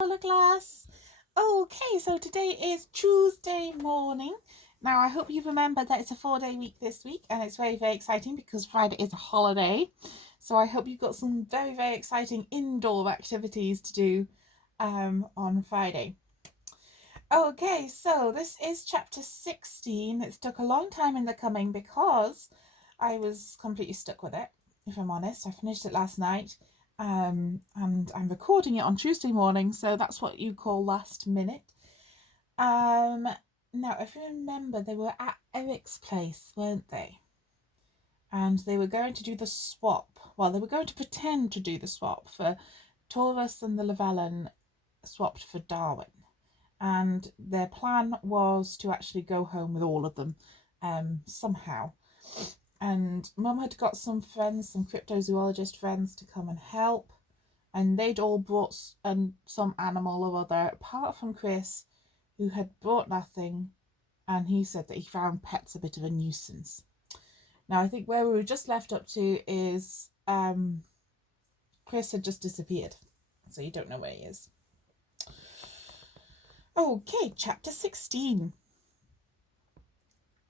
Hello class. Okay, so today is Tuesday morning. Now I hope you remember that it's a 4-day week this week, and it's very, very exciting because Friday is a holiday. So I hope you've got some very, very exciting indoor activities to do on Friday. Okay, so this is chapter 16. It took a long time in the coming because I was completely stuck with it, if I'm honest. I finished it last night, and I'm recording it on Tuesday morning, so that's what you call last minute. Now, if you remember, they were at Eric's place, weren't they? And they were going to do the swap. Well, they were going to pretend to do the swap for Taurus, and the Lavellan swapped for Darwin. And their plan was to actually go home with all of them somehow. And Mum had got some friends, some cryptozoologist friends, to come and help, and they'd all brought some animal or other, apart from Chris, who had brought nothing, and he said that he found pets a bit of a nuisance. Now, I think where we were just left up to is Chris had just disappeared, so you don't know where he is. Okay, chapter 16.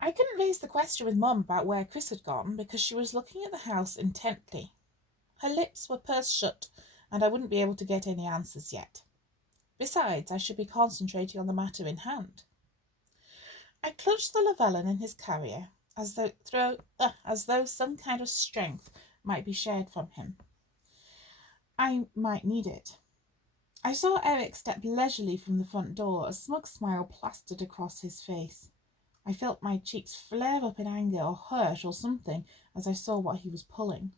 I couldn't raise the question with Mum about where Chris had gone because she was looking at the house intently. Her lips were pursed shut, and I wouldn't be able to get any answers yet. Besides, I should be concentrating on the matter in hand. I clutched the Lavellan in his carrier, as though some kind of strength might be shared from him. I might need it. I saw Eric step leisurely from the front door, a smug smile plastered across his face. I felt my cheeks flare up in anger or hurt or something as I saw what he was pulling.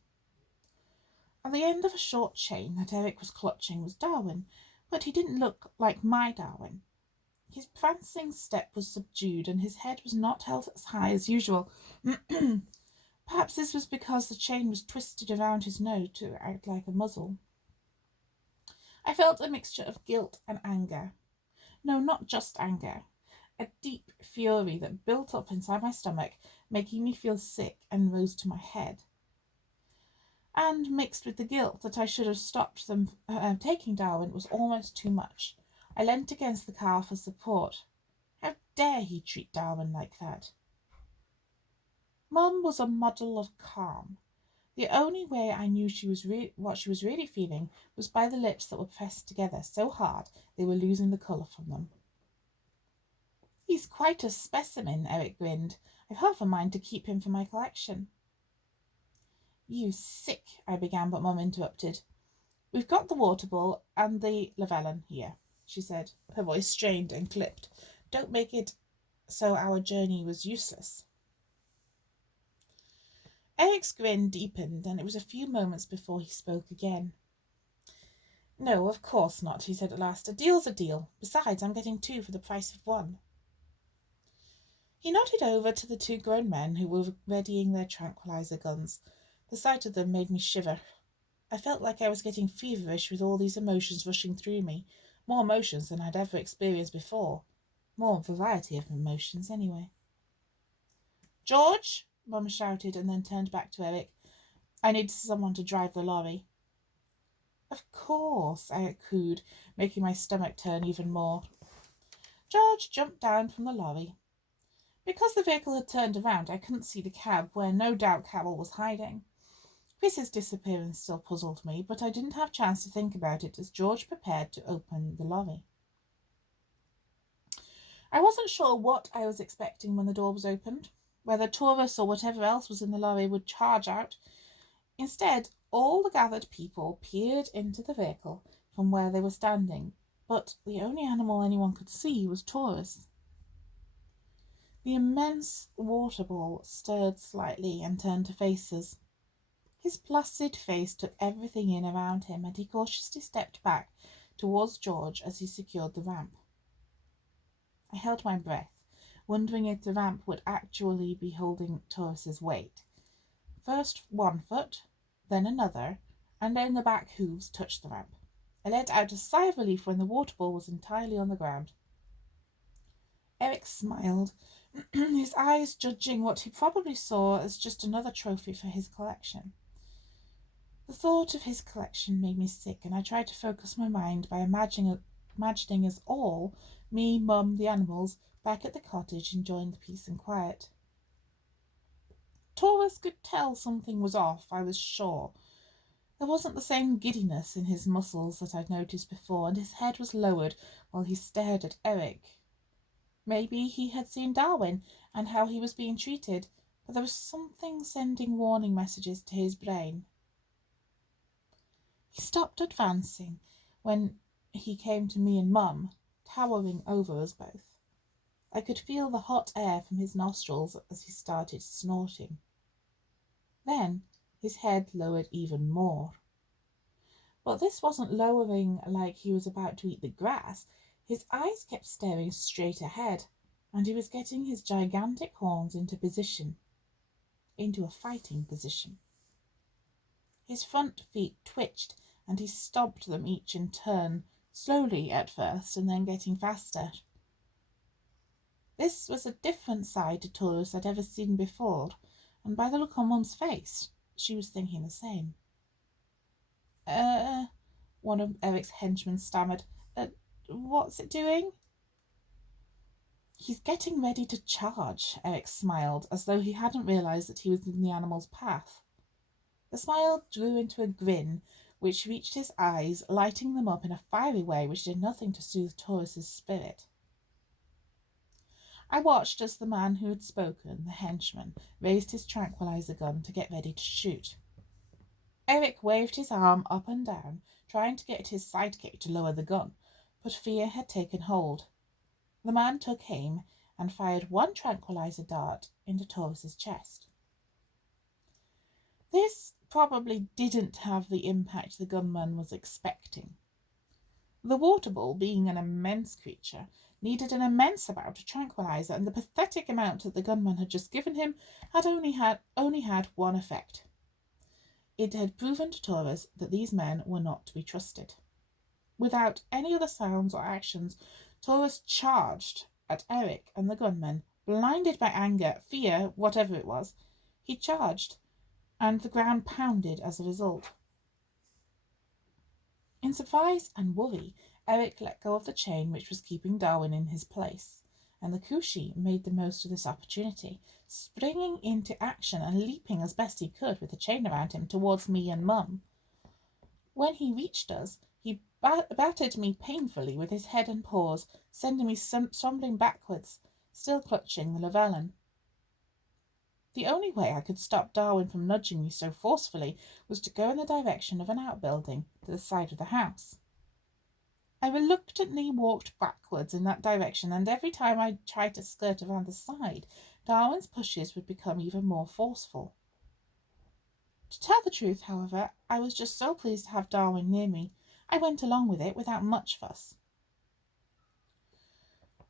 At the end of a short chain that Eric was clutching was Darwin, but he didn't look like my Darwin. His prancing step was subdued, and his head was not held as high as usual. Perhaps this was because the chain was twisted around his nose to act like a muzzle. I felt a mixture of guilt and anger. No, not just anger. A deep fury that built up inside my stomach, making me feel sick, and rose to my head. And mixed with the guilt that I should have stopped them taking Darwin was almost too much. I leant against the car for support. How dare he treat Darwin like that? Mum was a model of calm. The only way I knew what she was really feeling was by the lips that were pressed together so hard they were losing the colour from them. He's quite a specimen, Eric grinned. I've half a mind to keep him for my collection. You sick, I began, but Mum interrupted. We've got the water ball and the Lavellan here, she said, her voice strained and clipped. Don't make it so our journey was useless. Eric's grin deepened, and it was a few moments before he spoke again. No, of course not, he said at last. A deal's a deal. Besides, I'm getting 2 for the price of 1. He nodded over to the 2 grown men who were readying their tranquilizer guns. The sight of them made me shiver. I felt like I was getting feverish with all these emotions rushing through me, more emotions than I'd ever experienced before. More variety of emotions, anyway. George, Mum shouted, and then turned back to Eric. I need someone to drive the lorry. Of course, Eric cooed, making my stomach turn even more. George jumped down from the lorry. Because the vehicle had turned around, I couldn't see the cab, where no doubt Carol was hiding. Chris's disappearance still puzzled me, but I didn't have a chance to think about it as George prepared to open the lorry. I wasn't sure what I was expecting when the door was opened, whether Taurus or whatever else was in the lorry would charge out. Instead, all the gathered people peered into the vehicle from where they were standing, but the only animal anyone could see was Taurus. The immense water ball stirred slightly and turned to face us. His placid face took everything in around him, and he cautiously stepped back towards George as he secured the ramp. I held my breath, wondering if the ramp would actually be holding Taurus's weight. First 1 foot, then another, and then the back hooves touched the ramp. I let out a sigh of relief when the water ball was entirely on the ground. Eric smiled, his eyes judging what he probably saw as just another trophy for his collection. The thought of his collection made me sick, and I tried to focus my mind by imagining imagining us all, me, Mum, the animals, back at the cottage enjoying the peace and quiet. Taurus could tell something was off, I was sure. There wasn't the same giddiness in his muscles that I'd noticed before, and his head was lowered while he stared at Eric. Maybe he had seen Darwin and how he was being treated, but there was something sending warning messages to his brain. He stopped advancing when he came to me and Mum, towering over us both. I could feel the hot air from his nostrils as he started snorting. Then his head lowered even more. But this wasn't lowering like he was about to eat the grass. His eyes kept staring straight ahead, and he was getting his gigantic horns into a fighting position. His front feet twitched, and he stomped them each in turn, slowly at first, and then getting faster. This was a different side to Taurus I'd ever seen before, and by the look on Mum's face, she was thinking the same. One of Eric's henchmen stammered. What's it doing? He's getting ready to charge, Eric smiled, as though he hadn't realised that he was in the animal's path. The smile grew into a grin, which reached his eyes, lighting them up in a fiery way which did nothing to soothe Taurus's spirit. I watched as the man who had spoken, the henchman, raised his tranquilizer gun to get ready to shoot. Eric waved his arm up and down, trying to get his sidekick to lower the gun, but fear had taken hold. The man took aim and fired one tranquilizer dart into Taurus's chest. This probably didn't have the impact the gunman was expecting. The water bull, being an immense creature, needed an immense amount of tranquilizer, and the pathetic amount that the gunman had just given him had only had one effect. It had proven to Taurus that these men were not to be trusted. Without any other sounds or actions, Taurus charged at Eric and the gunman, blinded by anger, fear, whatever it was. He charged, and the ground pounded as a result. In surprise and worry, Eric let go of the chain which was keeping Darwin in his place, and the Kushi made the most of this opportunity, springing into action and leaping as best he could with the chain around him towards me and Mum. When he reached us, he battered me painfully with his head and paws, sending me stumbling backwards, still clutching the Lavellan. The only way I could stop Darwin from nudging me so forcefully was to go in the direction of an outbuilding to the side of the house. I reluctantly walked backwards in that direction, and every time I tried to skirt around the side, Darwin's pushes would become even more forceful. To tell the truth, however, I was just so pleased to have Darwin near me, I went along with it without much fuss.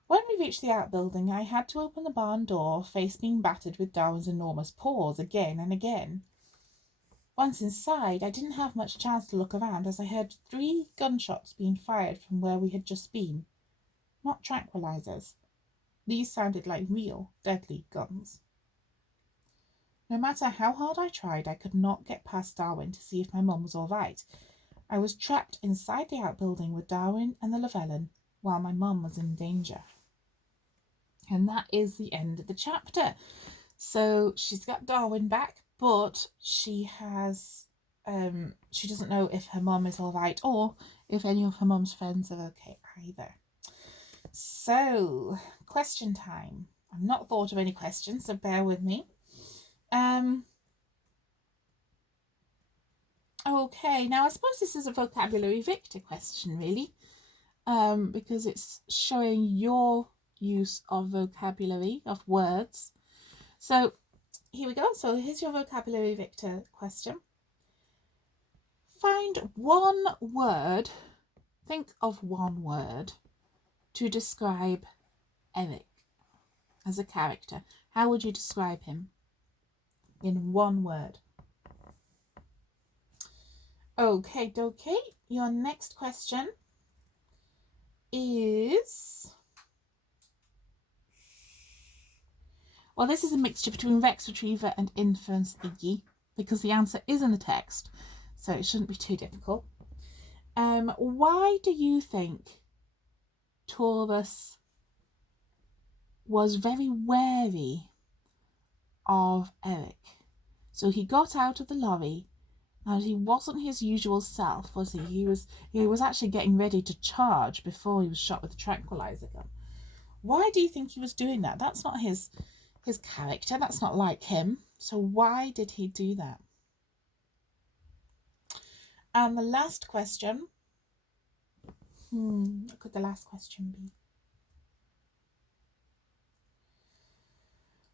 When we reached the outbuilding, I had to open the barn door, face being battered with Darwin's enormous paws again and again. Once inside, I didn't have much chance to look around, as I heard 3 gunshots being fired from where we had just been. Not tranquilizers. These sounded like real, deadly guns. No matter how hard I tried, I could not get past Darwin to see if my mum was all right. I was trapped inside the outbuilding with Darwin and the Lavellan, while my mum was in danger. And that is the end of the chapter. So she's got Darwin back, but she doesn't know if her mum is all right or if any of her mum's friends are okay either. So, question time. I've not thought of any questions, so bear with me. Okay, now I suppose this is a vocabulary Victor question, really, because it's showing your use of vocabulary, of words. So here we go. So here's your vocabulary Victor question. Find one word, think of one word to describe Eric as a character. How would you describe him in one word? Okay, your next question is... Well, this is a mixture between Rex Retriever and Inference Iggy, because the answer is in the text, so it shouldn't be too difficult. Why do you think Taurus was very wary of Eric. So he got out of the lorry and he wasn't his usual self, was he? He was actually getting ready to charge before he was shot with a tranquilizer gun. Why do you think he was doing that? That's not his character. That's not like him. So why did he do that? And the last question. What could the last question be?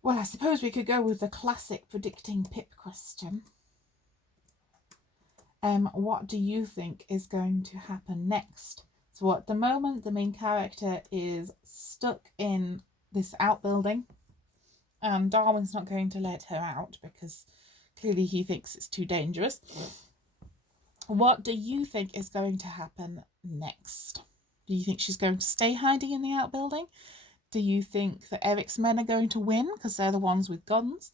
Well, I suppose we could go with the classic predicting Pip question. What do you think is going to happen next? So at the moment, the main character is stuck in this outbuilding, and Darwin's not going to let her out because clearly he thinks it's too dangerous. What do you think is going to happen next? Do you think she's going to stay hiding in the outbuilding? Do you think that Eric's men are going to win because they're the ones with guns?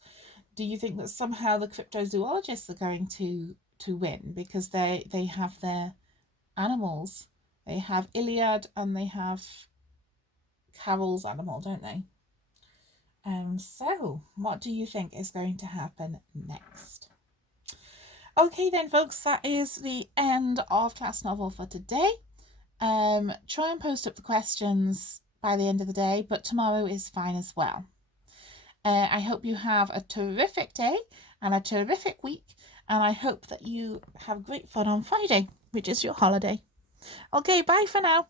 Do you think that somehow the cryptozoologists are going to win because they have their animals? They have Iliad and they have Carol's animal, don't they? So what do you think is going to happen next? Okay then, folks, that is the end of Class Novel for today. Try and post up the questions by the end of the day, but tomorrow is fine as well. I hope you have a terrific day and a terrific week, and I hope that you have great fun on Friday, which is your holiday. Okay, bye for now.